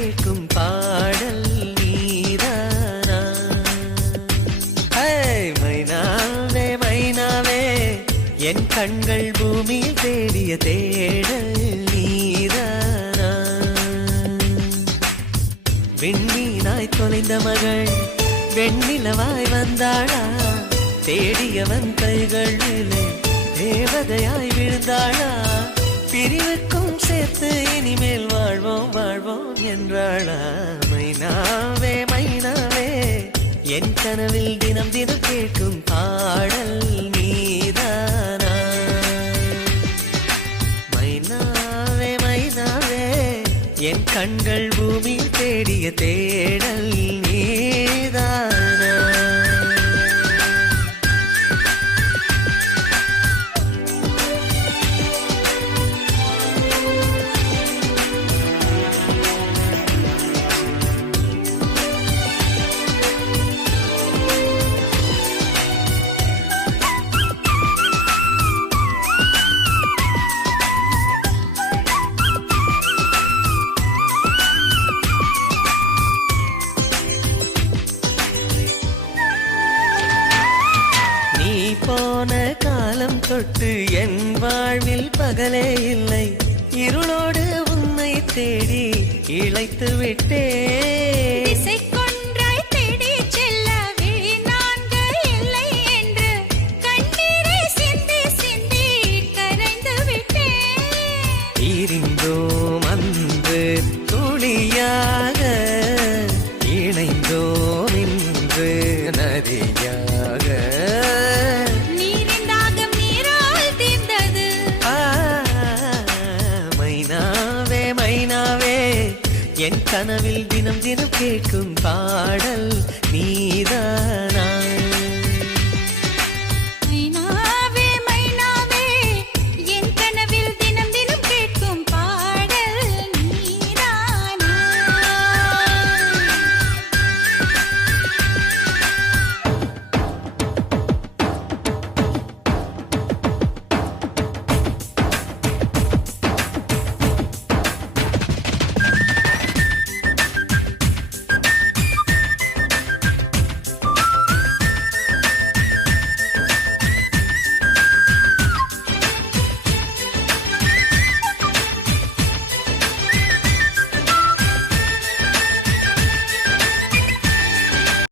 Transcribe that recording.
கேட்கும் பாடல் நீதானா? மைனாவே மைனாவே என் கண்கள் பூமியில் தேடிய தேடல் நீதானா? விண்மீனாய் தொலைந்த மகள் வெண்ணிலவாய் வந்தாளா? தேடியவன் கைகளிலே தேவதையாய் விழுந்தாளா? பிரிவுக்கும் சேர்த்து இனிமேல் வாழ்வோம் வாழ்வோம் என்றாளா? மைனாவே மைனாவே என் கனவில் தினம் தினம் கேட்கும் பாடல் நீதானா? மைனாவே மைனாவே என் கண்கள் பூமியில் தேடிய தேடல் நீதானா? போன காலம் தொட்டு என் வாழ்வில் பகலே இல்லை. இருளோடு உன்னை தேடி இழைத்து விட்டேன். திசைக்கொன்றாய் தேடி செல்ல விழி நான்கு இல்லை என்று கண்ணீரை சிந்தி சிந்தி கரைந்து விட்டேன். இருந்தோம் அன்று துளியாக, இணைந்தோம் இன்று நதியாக. என் கனவில் தினம் தினம் கேட்கும் பாடல் நீதானா?